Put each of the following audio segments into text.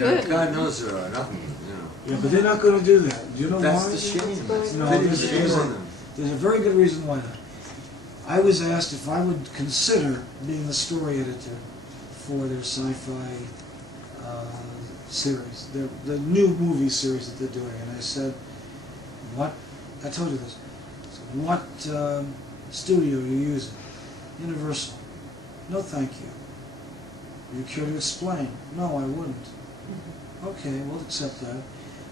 good. God knows there are nothing, Yeah, but they're not going to do that. Do you know That's why? the shame. No, There's shame on them. there's a very good reason why not. I was asked if I would consider being the story editor for their sci-fi series, the new movie series that they're doing, and I said, "What?" I told you this. I said, "What studio are you using?" Universal. No, thank you. Are you care to explain? No, I wouldn't. Okay, we'll accept that.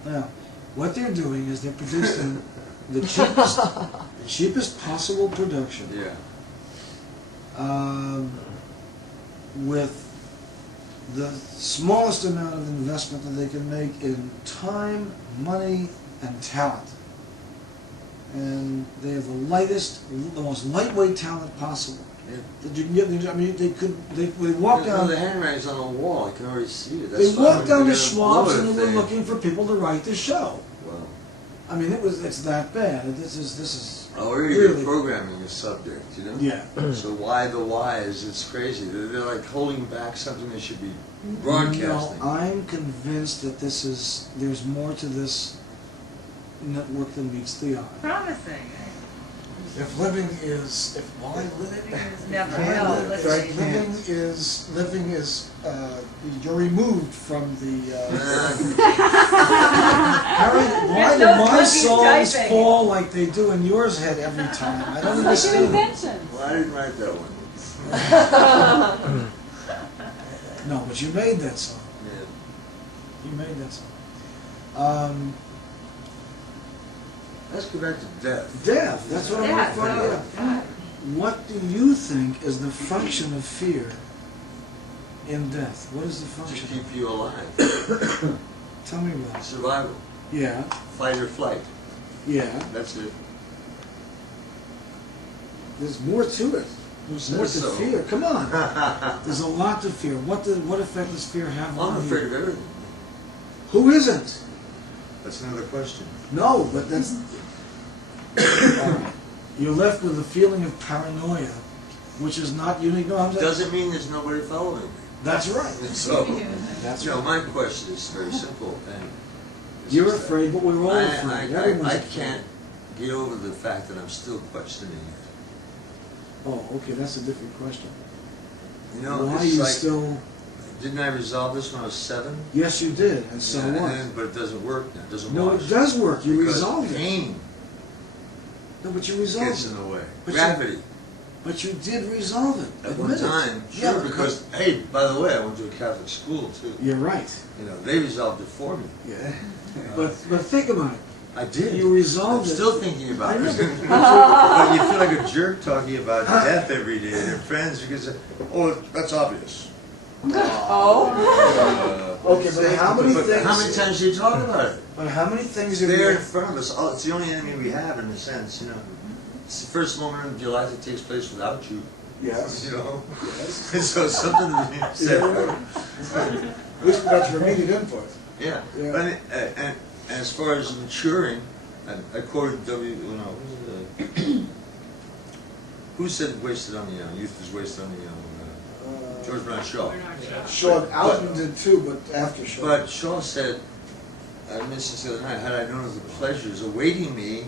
Now, what they're doing is they're producing the cheapest possible production. Yeah. With the smallest amount of investment that they can make in time, money, and talent. And they have the most lightweight talent possible. Yeah. That you can get. I mean, they walk down. The handwriting's on the wall. I can already see it. They walked down to to Schwab's and they were looking for people to write the show. Wow. I mean, it's that bad. This is Already really you're programming a subject, Yeah. So why the whys? It's crazy. They're like holding back something they should be broadcasting. No, I'm convinced that there's more to this network than meets the eye. Promising. If living is, Living is never hell. living is, you're removed from the. Harry, why do my songs fall like they do in yours head every time? I don't It's like an understand. invention. Well, I didn't write that one. No, but you made that song. Yeah. You made that song. Let's go back to death. Death. That's what I'm Death, finding out. God. What do you think is the function of fear in death? What is the To function? keep you alive. Tell me about it. Survival. Yeah, Fight or flight. yeah. That's it. There's more to it. Who There's more to says so? fear. Come on. There's a lot to fear. What effect does fear have on I'm you? afraid of everything. Who isn't? That's another question. No, but that's... You're left with a feeling of paranoia, which is not unique. No, I'm Doesn't mean there's nobody following me. That's right. And so, That's you know, right. my question is very simple. And it's You're just that afraid, but we're all afraid. Everyone's I afraid. can't get over the fact that I'm still questioning it. Oh, okay, that's a different question. You know, Why are it's you like, still... didn't I resolve this when I was 7? Yes, you did, and so Yeah, what? but it doesn't work now. It doesn't No, wash. it does work. You Because resolved it. pain No, but you resolved gets it. in the way. But Gravity. But you did resolve it. At one Admit it. time, Yeah, sure, because, hey, by the way, I went to a Catholic school, too. You're right. You know, they resolved it for me. Yeah. But think about it. I did. You resolved I'm it. still thinking about I it. know. But you feel like a jerk talking about death every day to your friends because, oh, that's obvious. Oh. Okay, but how many But things? how many times do you talk about it? But how many things It's have there in you? front of us. Oh, it's the only enemy we have, in a sense, you know. It's the first moment of your life that takes place without you, Yes. you know. And so it's something to be said. At least we got your immediate input. Yeah. Yeah. But and as far as maturing, I quoted who said wasted on the young? Youth is wasted on the young. George Bernard Shaw. Shaw, Alton did too, but after Shaw. But Shaw said, I mentioned this the other night, had I known of the pleasures awaiting me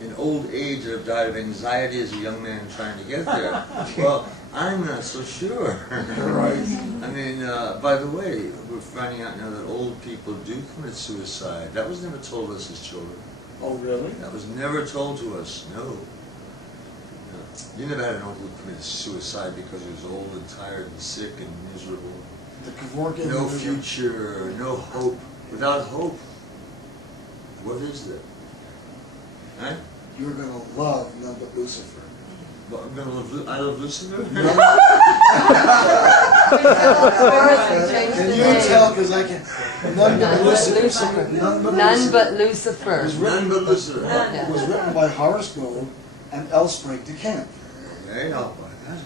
in old age, I'd have died of anxiety as a young man trying to get there. Well, I'm not so sure. Right. I mean, by the way, we're finding out now that old people do commit suicide. That was never told us as children. Oh, really? That was never told to us, no. You never had an uncle who committed suicide because he was old and tired and sick and miserable. The Kevorkian. No future, no hope. Without hope, what is there? Right? You're gonna love none but Lucifer. Well, I'm gonna love, I love Lucifer? And you can tell because I can. None but Lucifer. None but None but It Lucifer. was None but Lucifer. It was written by Horace Gold and Elsbrich de Camp. Okay, I'll buy that.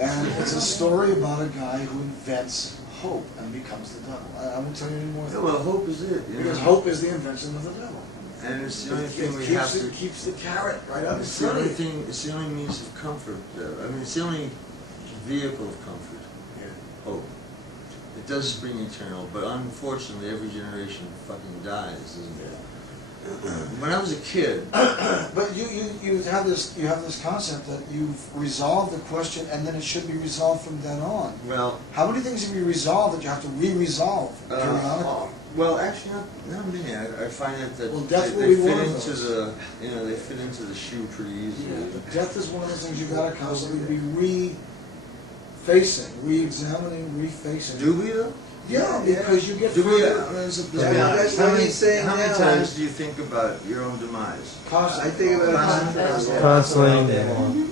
And it's a story about a guy who invents hope and becomes the devil. I won't tell you any more. Yeah, well, hope is it. You Because know? hope is the invention of the devil. And it's the only thing we It have to. keeps the carrot right up. It's the only thing. It's the only means of comfort. I mean, it's the only vehicle of comfort. Yeah. Hope. It does spring eternal, but unfortunately every generation fucking dies, doesn't it? When I was a kid, But you have this concept that you've resolved the question and then it should be resolved from then on. well, How many things have you resolved that you have to re-resolve periodically? well, actually, not many. I find that Well, death will they be one fit of into those. the, they fit into the shoe pretty easily. But death is one of those things you gotta constantly be re-facing, re-examining, re-facing. Do we though? Yeah, because you get Do we? further. How many times do you think about your own demise? Constantly. I think about it Constantly.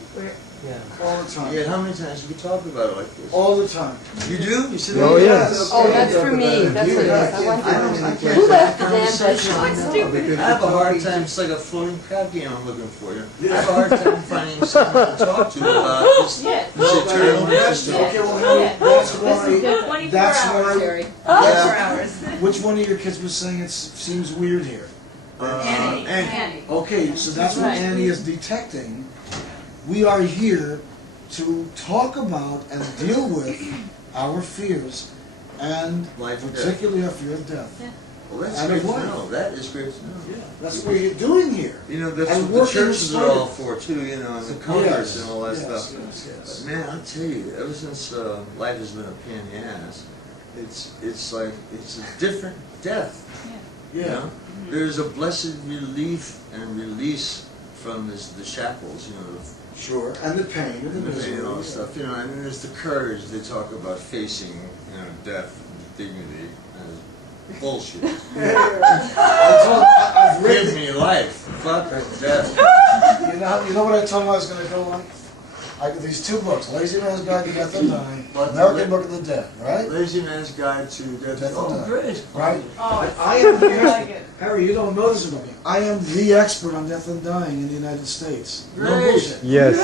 All the time. Yeah, how many times do we talk about it like this? All the time. You do? You sit Oh, there? yes. Oh, that's for me, that's what it is. I want to. Who left the damn vegetable? I have a hard time, it's like a floating crab game I'm looking for. I have a hard time finding someone to talk to about this eternal That's, mystery. okay, well, that's why, 24 that's hours, why, Terry. that's- 24 hours. which one of your kids was saying it seems weird here? Annie. Okay, so that's what Right. Annie is detecting. We are here to talk about and deal with our fears, and Life and death. particularly our fear of death. Well, that's And great of to life. know. That is great to know. That's what you're doing here. You know, that's And what the working churches are slowly. all for too, and the comforts Yes, and all that yes, stuff. yes. But man, I'll tell you, ever since life has been a pain in the ass, it's like, it's a different death. You Yeah. know? There's a blessed relief and release from the shackles, Sure. And the pain and the and misery. all that stuff. And then there's the courage they talk about facing, death with dignity. Bullshit. I've read Give me life. Fuck death. You know what I told him I was going to go on? These two books, Lazy Man's Guide to Death and Dying, What? American Book of the Dead, right? Lazy Man's Guide to Death. Death Oh, and Dying. great. Right? Oh, But I am the I like expert. it. Harry, you don't know this about me. I am the expert on death and dying in the United States. No Great. bullshit. Yes.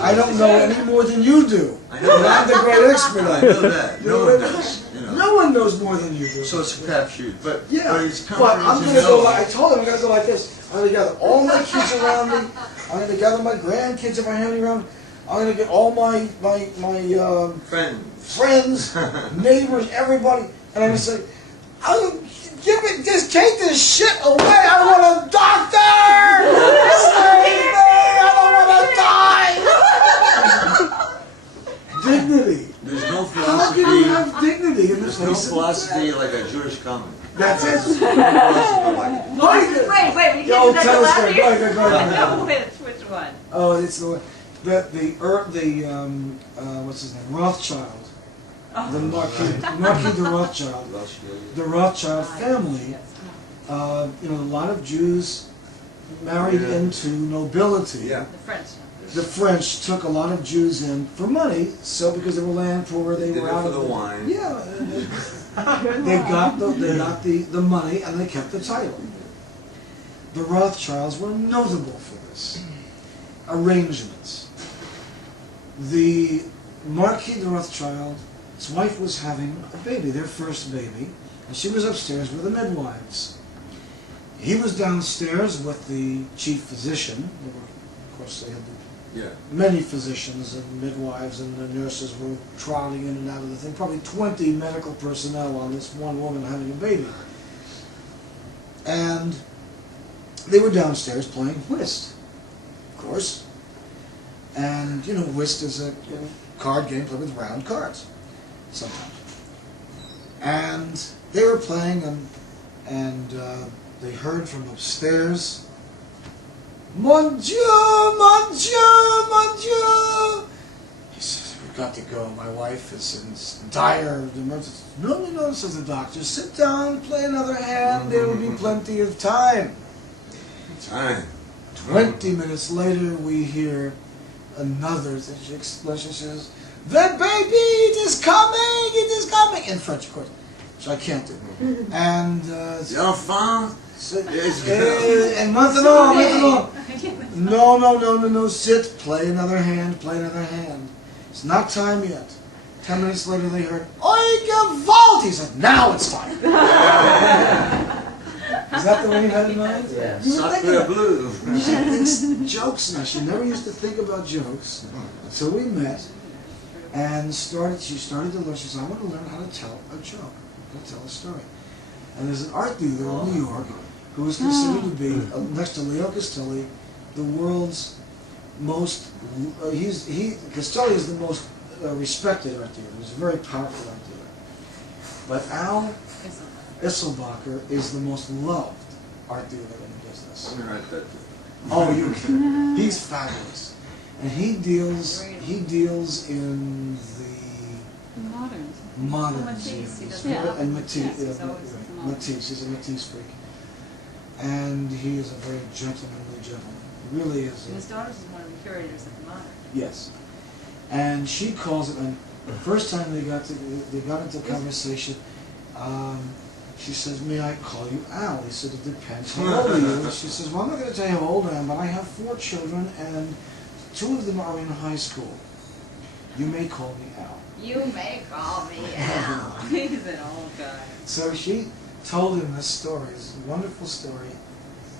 I don't know any more than you do. I know But I'm the that. great expert I on it. know that. No one does. No one knows more than you do. So it's a crapshoot. But it's but comforting I'm to gonna know. go like, I told him I'm gonna go like this. I'm gonna gather all my kids around me. I'm gonna gather my grandkids if I have any around. I'm gonna get all my Friend. friends, neighbors, everybody, and I'm gonna say, just take this shit away. I want a doctor. Save me. I don't want to die. Dignity. There's no How can you philosophy. have dignity in this There's no place? philosophy like a Jewish comic. That's it. There's no philosophy like it. Wait, when you Yo, get to tell us that that. Go ahead, go ahead. No, which one? Oh, it's the what's his name? Rothschild. The Marquis de Rothschild. The Rothschild family. A lot of Jews married into nobility. Yeah. The French. The French took a lot of Jews in for money, so because they were land poor, they Did were it out for of the wine. Yeah, they got the money and they kept the title. The Rothschilds were notable for this. Arrangements. The Marquis de Rothschild, his wife was having a baby, their first baby, and she was upstairs with the midwives. He was downstairs with the chief physician. Of course, they had many physicians and midwives, and the nurses were trotting in and out of the thing. Probably 20 medical personnel on this one woman having a baby. And they were downstairs playing whist, of course. And, whist is a card game played with round cards, sometimes. And they were playing, and they heard from upstairs, Mon Dieu, mon Dieu, mon Dieu. He says, we've got to go. My wife is in dire emergency. No, says the doctor. Sit down, play another hand. There will be plenty of time. Time. 20 minutes later, we hear another explosion. Says, the baby, it is coming, in French, of course, which I can't do. And L'enfant. and maintenant. No, sit, play another hand. It's not time yet. 10 minutes later, they heard, Oi, gewalt! He said, now it's time. Is that the one you had in mind? Yeah. You were thinking Sacre of- bleu. She thinks jokes now. She never used to think about jokes until we met. and she started to learn. She said, I want to learn how to tell a joke, how to tell a story. And there's an art dealer in New York who is considered to be, next to Leo Castelli, the world's most, Castelli is the most respected art dealer. He's a very powerful art dealer. But Al Isselbacher is the most loved art dealer in the business. Let me write that. Oh, he's fabulous. And he deals in the modern Matisse, and Matisse, Yes, he's always Matisse, he's a Matisse freak. And he is a very gentlemanly gentleman. He really is. And his daughter is one of the curators at the Modern. Yes. And she calls it, and the first time they got into conversation, she says, may I call you Al? He said, it depends. How old are you? And she says, well, I'm not going to tell you how old I am, but I have 4 children, and 2 of them are in high school. You may call me Al. You may call me Al. He's an old guy. So she told him this story, this wonderful story,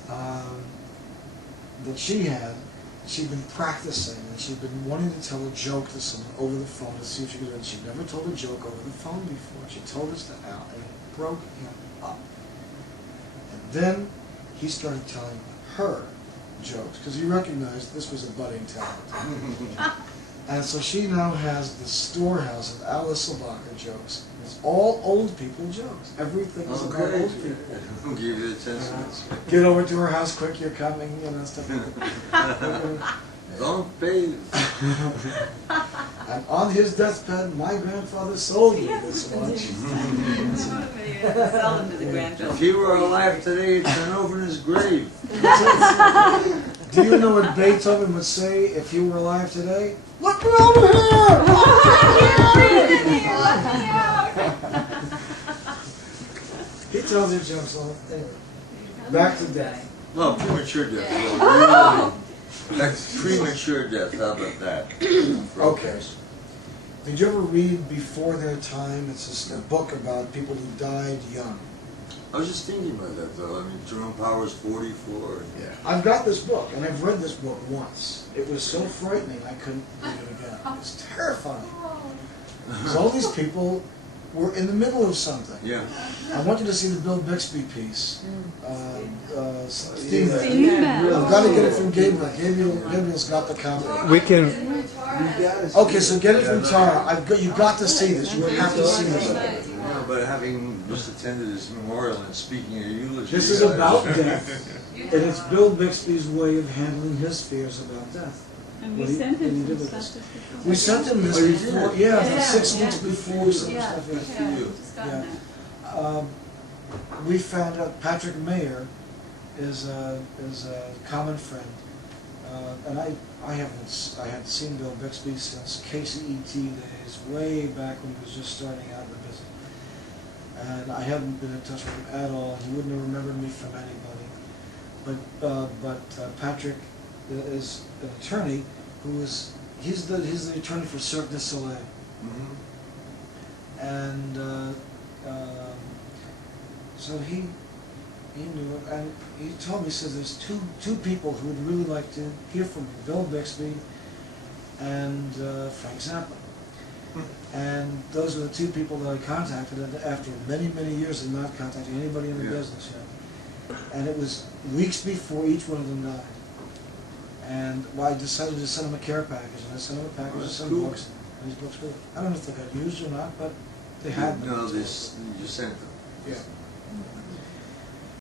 that she had. She'd been practicing, and she'd been wanting to tell a joke to someone over the phone to see if she could do it. She'd never told a joke over the phone before. She told this to Al, and it broke him up. And then he started telling her jokes, because he recognized this was a budding talent. And so she now has the storehouse of Al Isselbacher jokes. It's all old people jokes. Everything is about old people. I'll give you the 10 cents. Get over to her house quick, you're coming, you know, stuff like that. Don't pay. And on his deathbed, my grandfather sold me this watch. Sell them to the grandchildren. If he were alive today, he'd turn over in his grave. Do you know what Beethoven would say if he were alive today? Look me over here! He tells you jokes all. Anyway, back to death. Well, premature death. Really, that's premature death. How about that? Okay. Did you ever read Before Their Time? It's just a book about people who died young. I was just thinking about that, though. I mean, Jerome Powell's 44. Yeah. I've got this book, and I've read this book once. It was so frightening I couldn't read it again. It was terrifying. Because all these people were in the middle of something. Yeah. I want you to see the Bill Bixby piece. Steve. Steve. I've got to get it from Gabriel. Gabriel's got the copy. We can. Okay, so get it from Tara. You've got to see this. You have to see this. Yeah, but having just attended his memorial and speaking a eulogy. This is about death, and it's Bill Bixby's way of handling his fears about death. And we sent him some stuff. We sent him this before, yeah, 6 weeks before we sent Yeah, stuff in. yeah, just gotten that. We found out Patrick Mayer is a common friend, and I hadn't seen Bill Bixby since KCET days, way back when he was just starting out in the business. And I hadn't been in touch with him at all. He wouldn't have remembered me from anybody. But Patrick is an attorney he's the attorney for Cirque du Soleil. Mm-hmm. And so he knew it, and he told me, he says there's two people who would really like to hear from you, Bill Bixby and Frank Zappa. And those were the 2 people that I contacted after many, many years of not contacting anybody in the business yet. And it was weeks before each one of them died. And I decided to send them a care package, and I sent them a package of some books. And these books were, I don't know if they got used or not, but they had them. No, you sent them. Yeah.